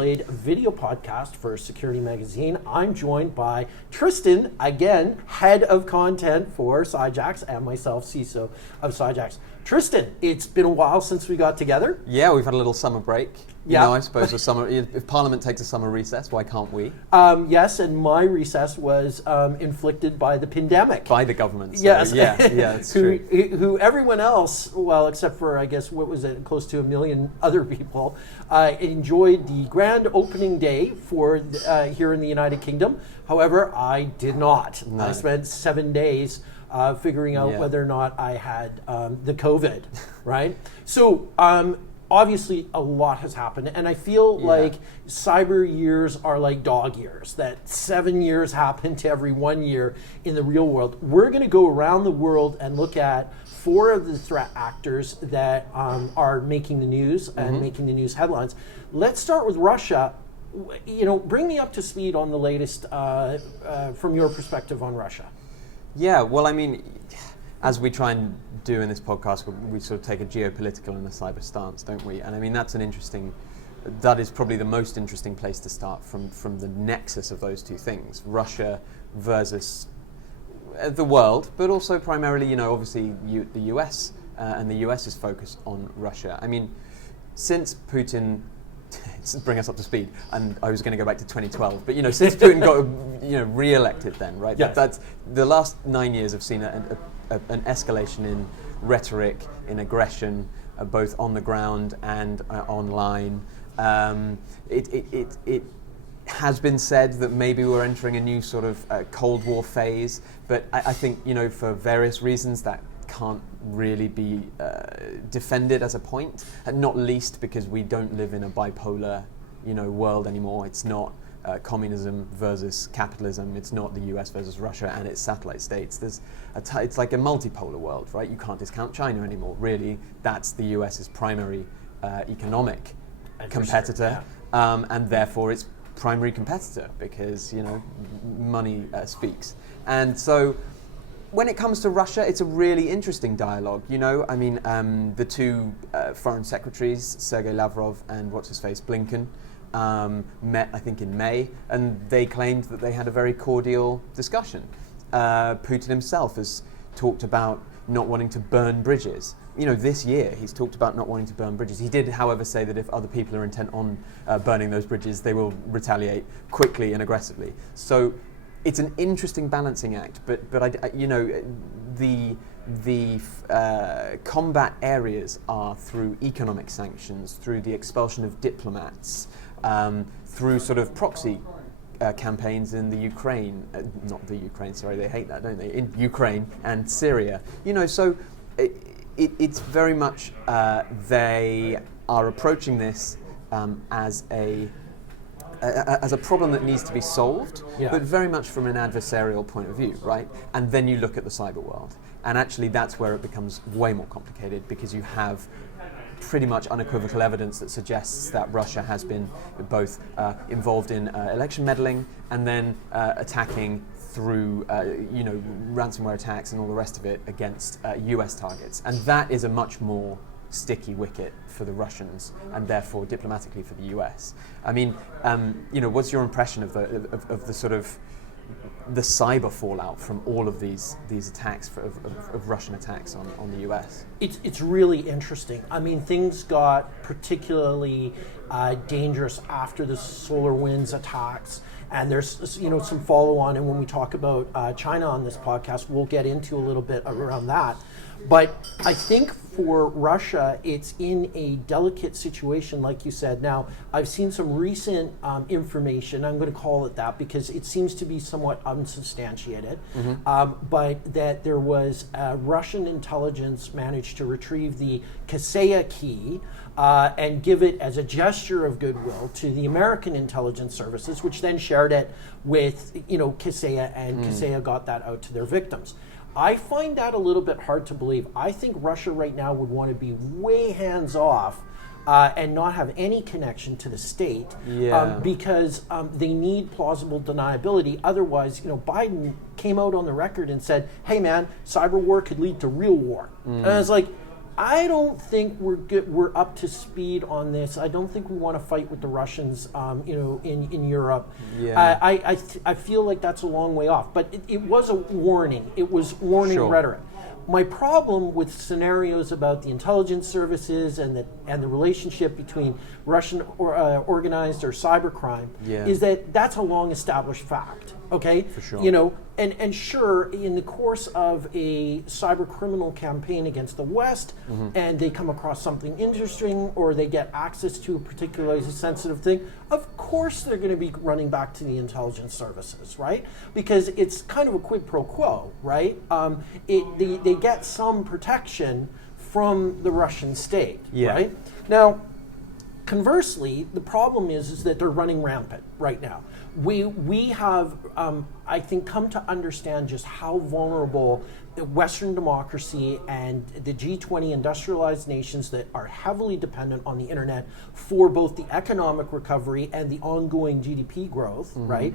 overlaid video podcast for Security Magazine. I'm joined by Tristan, again, head of content for Cyjax, and myself, CISO of Cyjax. Tristan, it's been a while since we got together. Yeah, we've had a little summer break. Yeah. You know, I suppose if Parliament takes a summer recess, why can't we? Yes, and my recess was inflicted by the pandemic. By the government. So yes. Yeah, it's true. Who everyone else, well, except for, I guess, what was it, close to 1 million other people, enjoyed the grand opening day for here in the United Kingdom. However, I did not. No. I spent 7 days figuring out whether or not I had the COVID, right? So, obviously, a lot has happened, and I feel like cyber years are like dog years, that 7 years happen to every 1 year in the real world. We're going to go around the world and look at 4 of the threat actors that are making the news and making the news headlines. Let's start with Russia. You know, bring me up to speed on the latest from your perspective on Russia. Yeah, well, I mean, as we try and do in this podcast, we sort of take a geopolitical and a cyber stance, don't we? And I mean, that is probably the most interesting place to start from the nexus of those two things, Russia versus the world, but also primarily, you know, obviously the US, and the US's focus on Russia. I mean, since Putin, bring us up to speed, and I was going to go back to 2012, but, you know, since Putin got, re-elected then, right? Yes. That's the last 9 years have seen an escalation in rhetoric, in aggression, both on the ground and online. It has been said that maybe we're entering a new sort of Cold War phase, but I think, for various reasons that can't really be defended as a point, and not least because we don't live in a bipolar, world anymore. It's not communism versus capitalism. It's not the US versus Russia and its satellite states. It's like a multipolar world, right? You can't discount China anymore. Really, that's the US's primary economic competitor, and therefore its primary competitor, because money speaks. And so when it comes to Russia, it's a really interesting dialogue. I mean, the two foreign secretaries, Sergei Lavrov and what's-his-face, Blinken, met, I think, in May, and they claimed that they had a very cordial discussion. Putin himself has talked about not wanting to burn bridges. This year he's talked about not wanting to burn bridges. He did, however, say that if other people are intent on burning those bridges, they will retaliate quickly and aggressively. So it's an interesting balancing act, but the combat areas are through economic sanctions, through the expulsion of diplomats, through sort of proxy campaigns in the Ukraine, not the Ukraine, sorry, they hate that, don't they? In Ukraine and Syria, so it's very much they are approaching this as a problem that needs to be solved, but very much from an adversarial point of view, right? And then you look at the cyber world, and actually that's where it becomes way more complicated, because you have pretty much unequivocal evidence that suggests that Russia has been both involved in election meddling and then attacking through ransomware attacks and all the rest of it against US targets. And that is a much more sticky wicket for the Russians, and therefore diplomatically for the US. I mean, what's your impression of the sort of the cyber fallout from all of these attacks of Russian attacks on the US? It's really interesting. I mean, things got particularly dangerous after the SolarWinds attacks, and there's some follow-on. And when we talk about China on this podcast, we'll get into a little bit around that. But I think for Russia, it's in a delicate situation, like you said. Now, I've seen some recent information, I'm going to call it that because it seems to be somewhat unsubstantiated, but that there was Russian intelligence managed to retrieve the Kaseya key and give it as a gesture of goodwill to the American intelligence services, which then shared it with Kaseya, and Kaseya got that out to their victims. I find that a little bit hard to believe. I think Russia right now would want to be way hands-off and not have any connection to the state because they need plausible deniability. Otherwise, Biden came out on the record and said, hey man, cyber war could lead to real war. And I was like, I don't think we're up to speed on this. I don't think we want to fight with the Russians, in Europe. Yeah. I feel like that's a long way off. But it was a warning. It was warning Sure. rhetoric. My problem with scenarios about the intelligence services and the relationship between Russian organized or cybercrime is that that's a long established fact. Okay, for sure. And sure, in the course of a cyber criminal campaign against the West, and they come across something interesting, or they get access to a particularly sensitive thing, of course they're going to be running back to the intelligence services, right? Because it's kind of a quid pro quo, right? They get some protection from the Russian state, right? Now, conversely, the problem is that they're running rampant right now. We have, I think, come to understand just how vulnerable Western democracy and the G20 industrialized nations that are heavily dependent on the internet for both the economic recovery and the ongoing GDP growth, right?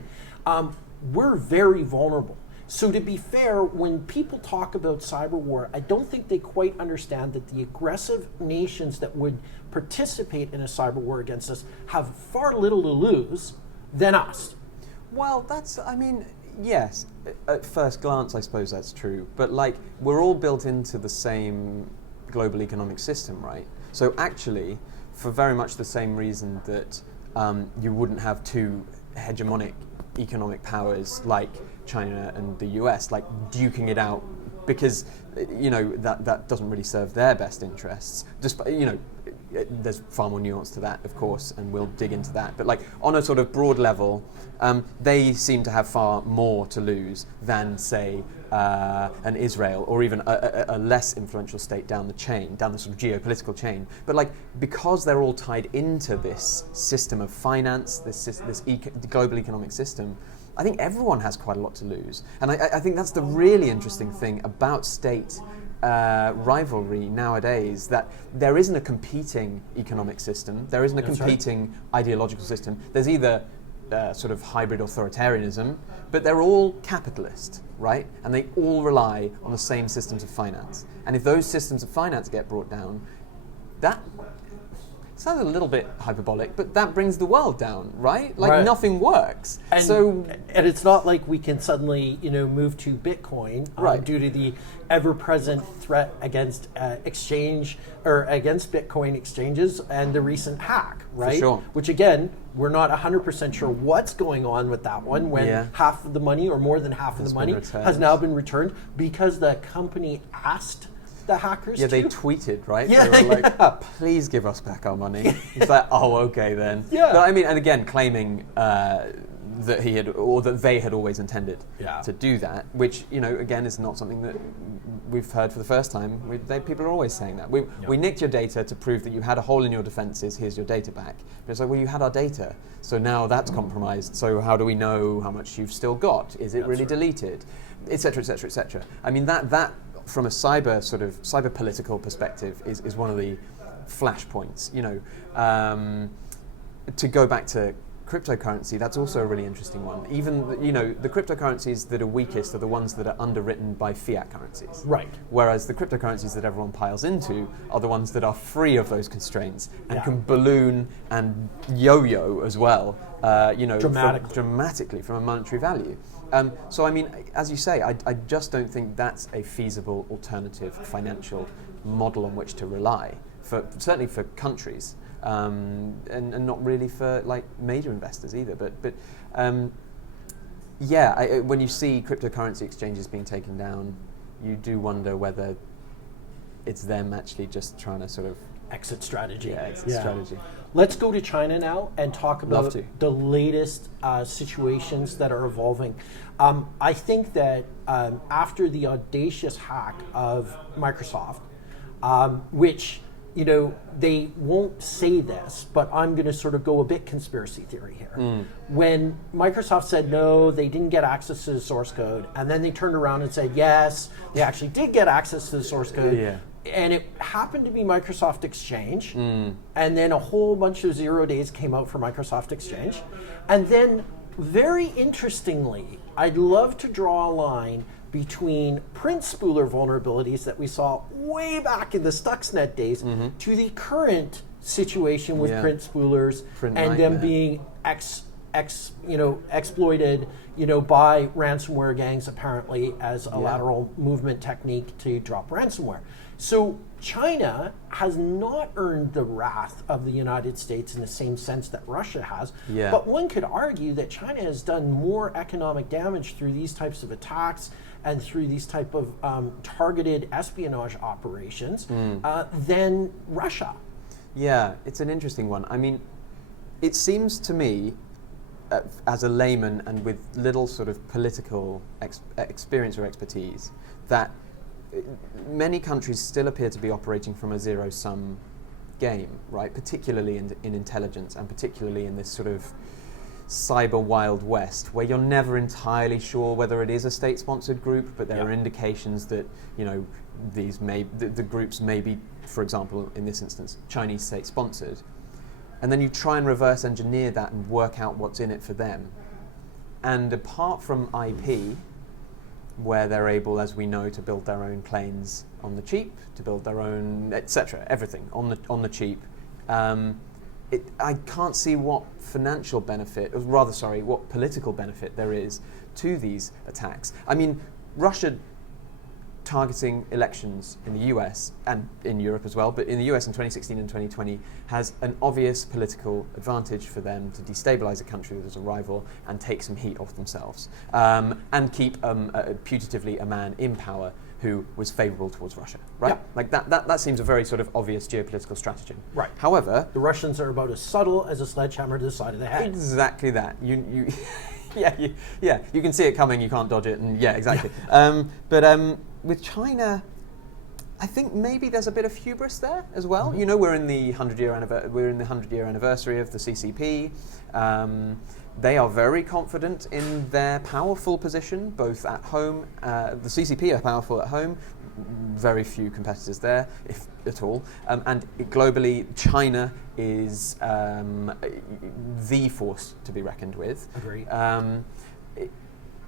We're very vulnerable. So to be fair, when people talk about cyber war, I don't think they quite understand that the aggressive nations that would participate in a cyber war against us have far little to lose than us. Well, yes, at first glance I suppose that's true, but we're all built into the same global economic system, right? So actually, for very much the same reason that you wouldn't have two hegemonic economic powers like China and the US, duking it out, because that doesn't really serve their best interests. There's far more nuance to that, of course, and we'll dig into that. But on a sort of broad level, they seem to have far more to lose than, say, an Israel, or even a less influential state down the sort of geopolitical chain. But because they're all tied into this system of finance, this global economic system, I think everyone has quite a lot to lose. And I think that's the really interesting thing about state rivalry nowadays, that there isn't a competing economic system, there isn't a competing ideological system. There's either sort of hybrid authoritarianism, but they're all capitalist, right? And they all rely on the same systems of finance. And if those systems of finance get brought down, that sounds a little bit hyperbolic, but that brings the world down, right? Nothing works. And it's not like we can suddenly, move to Bitcoin due to the ever-present threat against exchange or against Bitcoin exchanges and the recent hack, right? For sure. Which again, we're not 100% sure what's going on with that one when half of the money or more than half of the money has now been returned because the company asked the hackers they tweeted, right? Yeah, they were please give us back our money. It's oh, okay then. Yeah. But and again, claiming that he had, or that they had always intended to do that, which, again, is not something that we've heard for the first time. People are always saying that. We nicked your data to prove that you had a hole in your defenses, here's your data back. But it's you had our data, so now that's compromised, so how do we know how much you've still got? Is it really deleted? Et cetera, et cetera, et cetera. That from a cyber political perspective is one of the flashpoints. To go back to cryptocurrency, that's also a really interesting one. Even the cryptocurrencies that are weakest are the ones that are underwritten by fiat currencies. Right. Whereas the cryptocurrencies that everyone piles into are the ones that are free of those constraints and can balloon and yo-yo as well. Dramatically from a monetary value. So as you say, I just don't think that's a feasible alternative financial model on which to rely, certainly for countries, and not really for major investors either. But when you see cryptocurrency exchanges being taken down, you do wonder whether it's them actually just trying to sort of exit strategy. Strategy. Let's go to China now and talk about the latest situations that are evolving. I think that after the audacious hack of Microsoft, which, they won't say this, but I'm going to sort of go a bit conspiracy theory here. When Microsoft said no, they didn't get access to the source code, and then they turned around and said yes, they actually did get access to the source code. And it happened to be Microsoft Exchange, and then a whole bunch of 0 days came out for Microsoft Exchange. And then, very interestingly, I'd love to draw a line between print spooler vulnerabilities that we saw way back in the Stuxnet days to the current situation with print spoolers and them being exploited, by ransomware gangs apparently as a lateral movement technique to drop ransomware. So China has not earned the wrath of the United States in the same sense that Russia has. Yeah. But one could argue that China has done more economic damage through these types of attacks and through these type of targeted espionage operations than Russia. Yeah, it's an interesting one. I mean, it seems to me, as a layman and with little sort of political experience or expertise, that many countries still appear to be operating from a zero-sum game, right? Particularly in intelligence, and particularly in this sort of cyber Wild West, where you're never entirely sure whether it is a state-sponsored group, but there are indications that the groups may be, for example, in this instance, Chinese state-sponsored, and then you try and reverse engineer that and work out what's in it for them. And apart from IP, where they're able, as we know, to build their own planes on the cheap, to build their own, etc., everything on the cheap. I can't see what financial benefit, or rather, sorry, what political benefit there is to these attacks. I mean, Russia targeting elections in the US and in Europe as well, but in the US in 2016 and 2020 has an obvious political advantage for them to destabilize a country that is a rival and take some heat off themselves, and keep putatively a man in power who was favorable towards Russia, right? Yeah. Like that seems a very sort of obvious geopolitical strategy. Right. However, the Russians are about as subtle as a sledgehammer to the side of the head. Exactly that. You you can see it coming, you can't dodge it, and exactly. With China, I think maybe there's a bit of hubris there as well. We're in the 100-year anniversary of the CCP. They are very confident in their powerful position, both at home. The CCP are powerful at home. Very few competitors there, if at all. And globally, China is the force to be reckoned with. Agreed.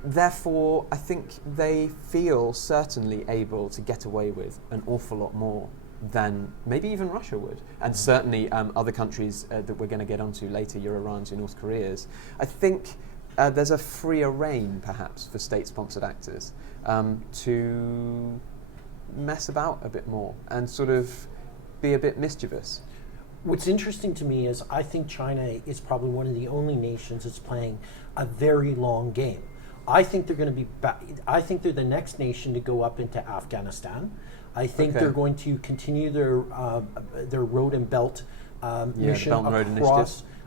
Therefore, I think they feel certainly able to get away with an awful lot more than maybe even Russia would, and certainly other countries that we're going to get onto later, your Irans, your North Koreas. I think there's a freer reign, perhaps, for state-sponsored actors to mess about a bit more and sort of be a bit mischievous. What's interesting to me is I think China is probably one of the only nations that's playing a very long game. I think they're going to be I think they're the next nation to go up into Afghanistan. I think they're going to continue their road and belt mission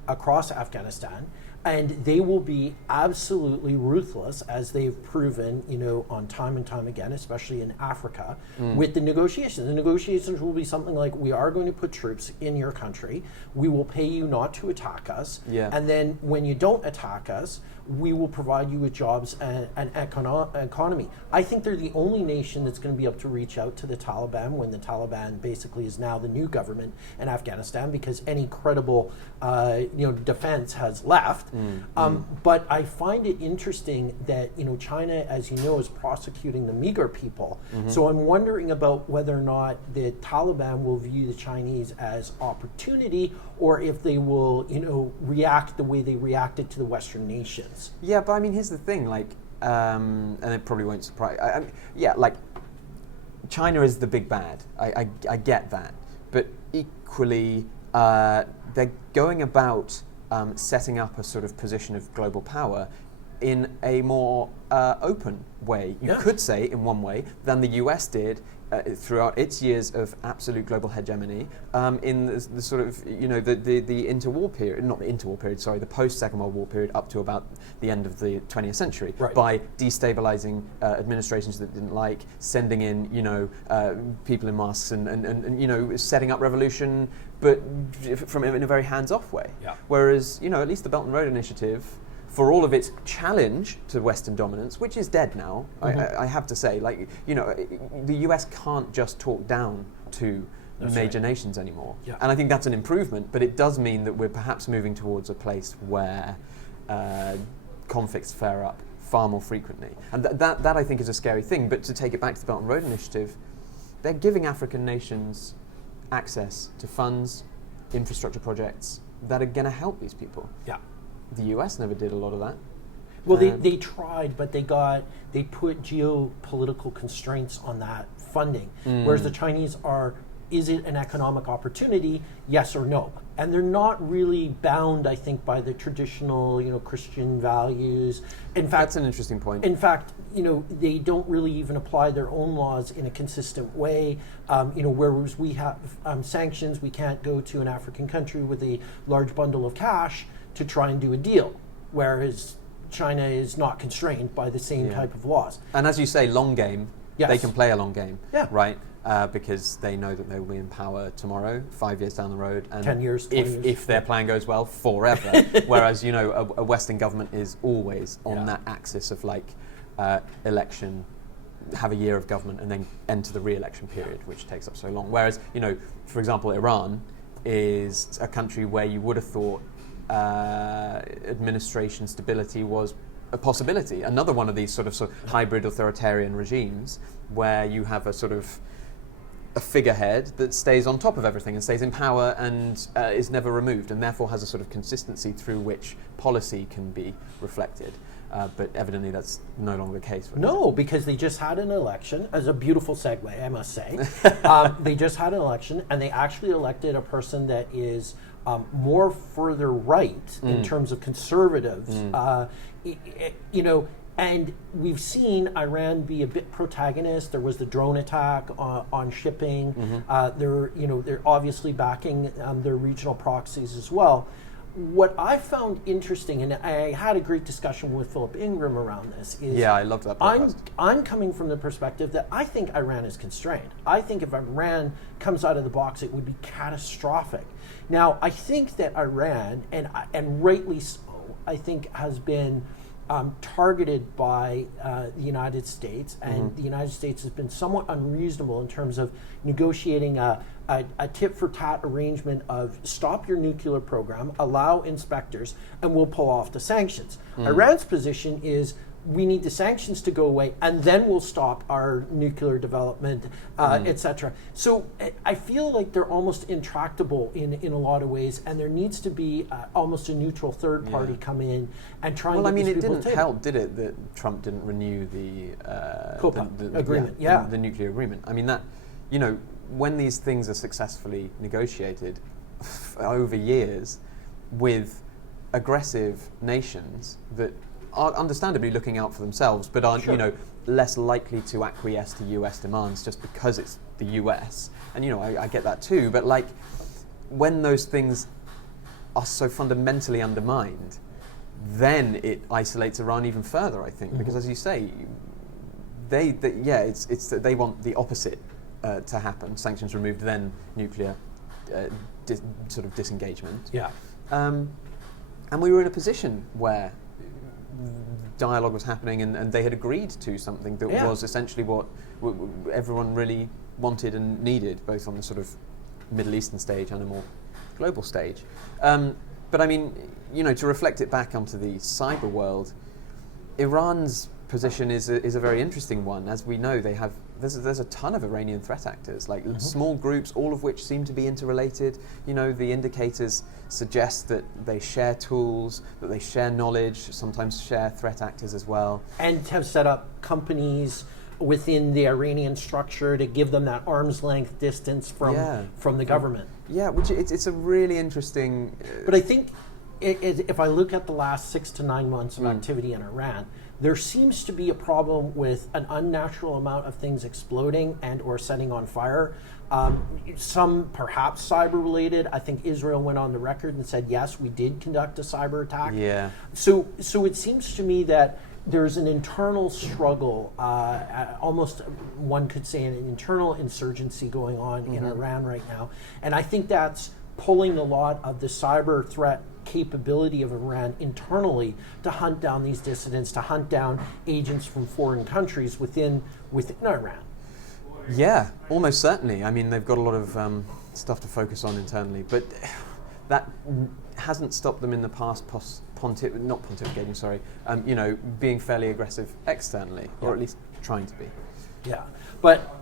across Afghanistan, and they will be absolutely ruthless, as they've proven, on time and time again, especially in Africa, with the negotiations. The negotiations will be something like, we are going to put troops in your country, we will pay you not to attack us, and then when you don't attack us, we will provide you with jobs and economy. I think they're the only nation that's going to be able to reach out to the Taliban when the Taliban basically is now the new government in Afghanistan, because any credible defense has left. But I find it interesting that China, as you know, is prosecuting the Uyghur people. So I'm wondering about whether or not the Taliban will view the Chinese as opportunity, or if they will react the way they reacted to the Western nations. Yeah, but I mean, here's the thing, and it probably won't surprise. China is the big bad. I get that, but equally, they're going about setting up a sort of position of global power in a more open way, you could say, in one way, than the US did throughout its years of absolute global hegemony in the sort of, the interwar period, not the interwar period, sorry, the post-Second World War period up to about the end of the 20th century, by destabilizing administrations that didn't like, sending in, people in masks and setting up revolution, but in a very hands-off way. Whereas, at least the Belt and Road Initiative, for all of its challenge to Western dominance, which is dead now, I have to say, the US can't just talk down to major nations anymore. And I think that's an improvement, but it does mean that we're perhaps moving towards a place where conflicts flare up far more frequently. And that I think is a scary thing. But to take it back to the Belt and Road Initiative, they're giving African nations access to funds, infrastructure projects that are going to help these people. Yeah. The US never did a lot of that. Well, they tried, but they put geopolitical constraints on that funding. Whereas the Chinese is it an economic opportunity? Yes or no? And they're not really bound, I think, by the traditional, Christian values. In fact, that's an interesting point. In fact, they don't really even apply their own laws in a consistent way. Whereas we have sanctions, we can't go to an African country with a large bundle of cash to try and do a deal. Whereas China is not constrained by the same type of laws. And as you say, long game, they can play a long game, right? Because they know that they will be in power tomorrow, 5 years down the road, and 10 years, 20 years. If their plan goes well, forever. Whereas, a Western government is always on that axis of election, have a year of government, and then enter the re-election period, which takes up so long. Whereas, for example, Iran is a country where you would have thought administration stability was a possibility. Another one of these sort of hybrid authoritarian regimes where you have a figurehead that stays on top of everything and stays in power and is never removed, and therefore has a sort of consistency through which policy can be reflected. But evidently that's no longer the case. No, because they just had an election, as a beautiful segue, I must say. They just had an election, and they actually elected a person that is more further right in terms of conservatives. And we've seen Iran be a bit protagonist. There was the drone attack on shipping. They're obviously backing their regional proxies as well. What I found interesting, and I had a great discussion with Philip Ingram around this, is I loved that podcast. I'm coming from the perspective that I think Iran is constrained. I think if Iran comes out of the box, it would be catastrophic. Now, I think that Iran, and rightly so, I think has been targeted by the United States, and the United States has been somewhat unreasonable in terms of negotiating a tit-for-tat arrangement of stop your nuclear program, allow inspectors, and we'll pull off the sanctions. Iran's position is we need the sanctions to go away, and then we'll stop our nuclear development, etc. So I feel like they're almost intractable in a lot of ways, and there needs to be almost a neutral third party come in and try and get these people to the table. It didn't help, did it, that Trump didn't renew the agreement? The nuclear agreement. I mean, that, when these things are successfully negotiated over years with aggressive nations that are understandably looking out for themselves, but aren't, less likely to acquiesce to US demands just because it's the US. And, I get that too, but when those things are so fundamentally undermined, then it isolates Iran even further, I think, because as you say, it's that they want the opposite to happen, sanctions removed, then nuclear sort of disengagement. Yeah. And we were in a position where dialogue was happening, and they had agreed to something that was essentially what everyone really wanted and needed, both on the sort of Middle Eastern stage and a more global stage. But I mean, to reflect it back onto the cyber world, Iran's position is a very interesting one. As we know, there's a ton of Iranian threat actors, small groups, all of which seem to be interrelated. The indicators suggest that they share tools, that they share knowledge, sometimes share threat actors as well. And have set up companies within the Iranian structure to give them that arm's length distance from the government. Yeah, which it's a really interesting... But I think if I look at the last 6 to 9 months of activity in Iran, there seems to be a problem with an unnatural amount of things exploding and or setting on fire. Some perhaps cyber related. I think Israel went on the record and said, yes, we did conduct a cyber attack. Yeah. So it seems to me that there's an internal struggle, almost one could say an internal insurgency going on in Iran right now. And I think that's pulling a lot of the cyber threat capability of Iran internally to hunt down these dissidents, to hunt down agents from foreign countries within Iran. Yeah, almost certainly. I mean, they've got a lot of stuff to focus on internally, but that hasn't stopped them in the past not pontificating, sorry, being fairly aggressive externally, or at least trying to be. Yeah, but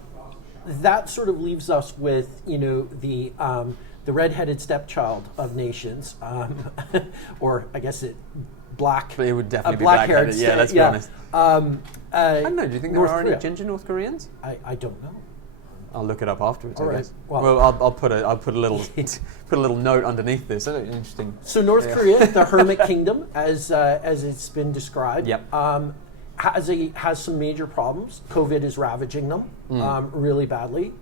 that sort of leaves us with, the redheaded stepchild of nations, or I guess it would definitely be black-haired. Yeah, let's be honest. I don't know. Do you think there are Korea. any ginger North Koreans? I don't know. I'll look it up afterwards. All I right. guess. Well, I'll put a little note underneath this. Interesting. So North Korea, the hermit kingdom, as it's been described, Yep. has some major problems. COVID is ravaging them really badly.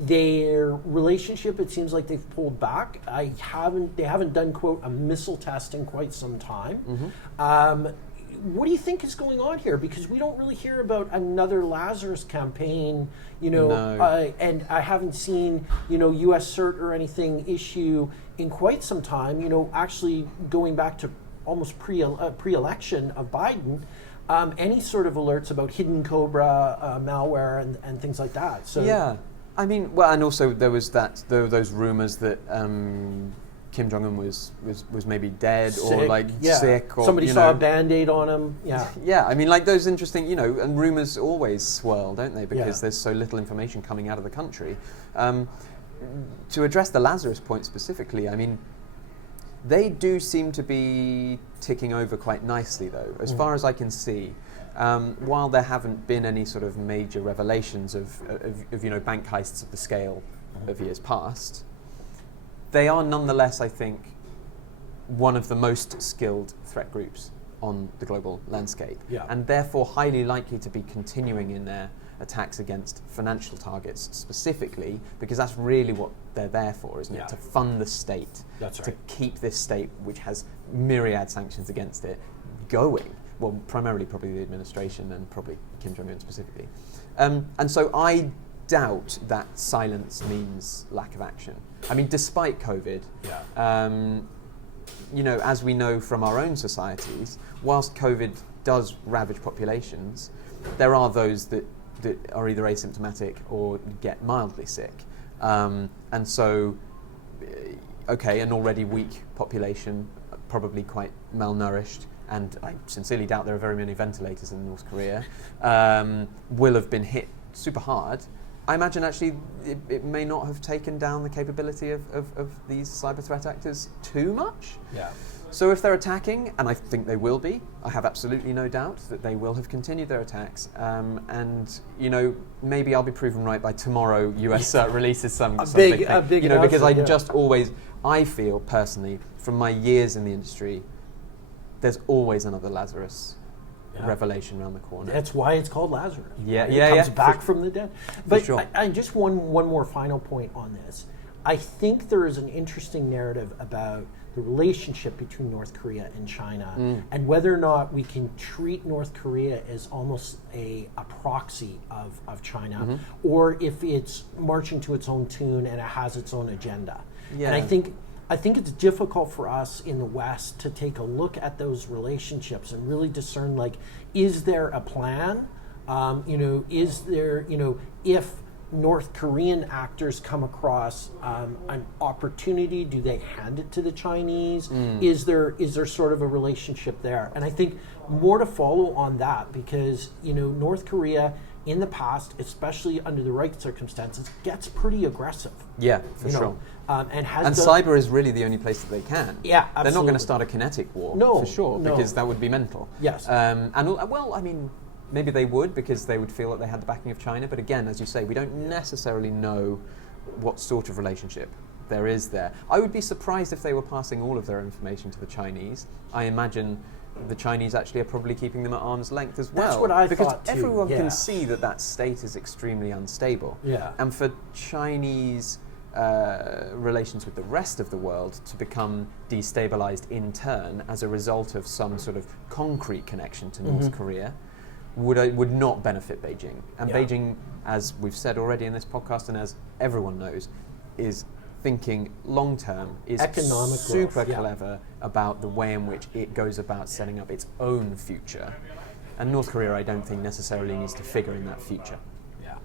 Their relationship, it seems like they've pulled back. They haven't done, quote, a missile test in quite some time. What do you think is going on here? Because we don't really hear about another Lazarus campaign, No. And I haven't seen, U.S. CERT or anything issue in quite some time, actually going back to almost pre-election of Biden, any sort of alerts about hidden Cobra malware and things like that. So yeah. I mean, well, and also there were those rumors that Kim Jong-un was maybe dead or sick, or somebody saw a Band-Aid on him. Yeah, yeah. I mean, like those interesting, and rumors always swirl, don't they? Because there's so little information coming out of the country. To address the Lazarus point specifically, I mean, they do seem to be ticking over quite nicely, though, as far as I can see. While there haven't been any sort of major revelations of bank heists of the scale of years past, they are nonetheless, I think, one of the most skilled threat groups on the global landscape, and therefore highly likely to be continuing in their attacks against financial targets specifically, because that's really what they're there for, isn't it? To fund the state, to keep this state, which has myriad sanctions against it, going. Well, primarily probably the administration and probably Kim Jong-un specifically. And so I doubt that silence means lack of action. I mean, despite COVID, as we know from our own societies, whilst COVID does ravage populations, there are those that are either asymptomatic or get mildly sick. And so, an already weak population, probably quite malnourished, and I sincerely doubt there are very many ventilators in North Korea, will have been hit super hard. I imagine actually it may not have taken down the capability of these cyber threat actors too much. Yeah. So if they're attacking, and I think they will be, I have absolutely no doubt that they will have continued their attacks. And maybe I'll be proven right by tomorrow. US releases some big thing. Because I feel personally, from my years in the industry, there's always another Lazarus revelation around the corner. That's why it's called Lazarus. It comes back from the dead. But sure. I just one more final point on this. I think there is an interesting narrative about the relationship between North Korea and China, and whether or not we can treat North Korea as almost a proxy of China, or if it's marching to its own tune and it has its own agenda. Yeah. And I think it's difficult for us in the West to take a look at those relationships and really discern, is there a plan? Is there, if North Korean actors come across an opportunity, do they hand it to the Chinese? Is there sort of a relationship there? And I think more to follow on that, because North Korea in the past, especially under the right circumstances, gets pretty aggressive. Yeah, for sure. And cyber is really the only place that they can. Yeah, absolutely. They're not going to start a kinetic war, for sure, because that would be mental. Yes. Maybe they would, because they would feel that they had the backing of China. But again, as you say, we don't necessarily know what sort of relationship there is there. I would be surprised if they were passing all of their information to the Chinese. I imagine the Chinese actually are probably keeping them at arm's length as well. That's what I thought Because too. everyone can see that state is extremely unstable. Yeah. And for Chinese relations with the rest of the world to become destabilized in turn as a result of some sort of concrete connection to North Korea would not benefit Beijing. And Beijing, as we've said already in this podcast and as everyone knows, is thinking long term, is economic super growth, clever about the way in which it goes about setting up its own future. And North Korea, I don't think necessarily needs to figure in that future. Yeah,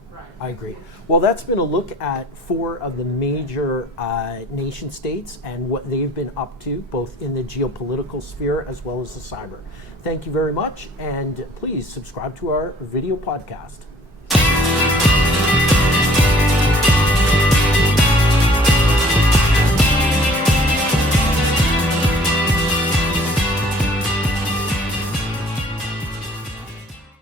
I agree. Well, that's been a look at 4 of the major nation states and what they've been up to, both in the geopolitical sphere as well as the cyber. Thank you very much, and please subscribe to our video podcast.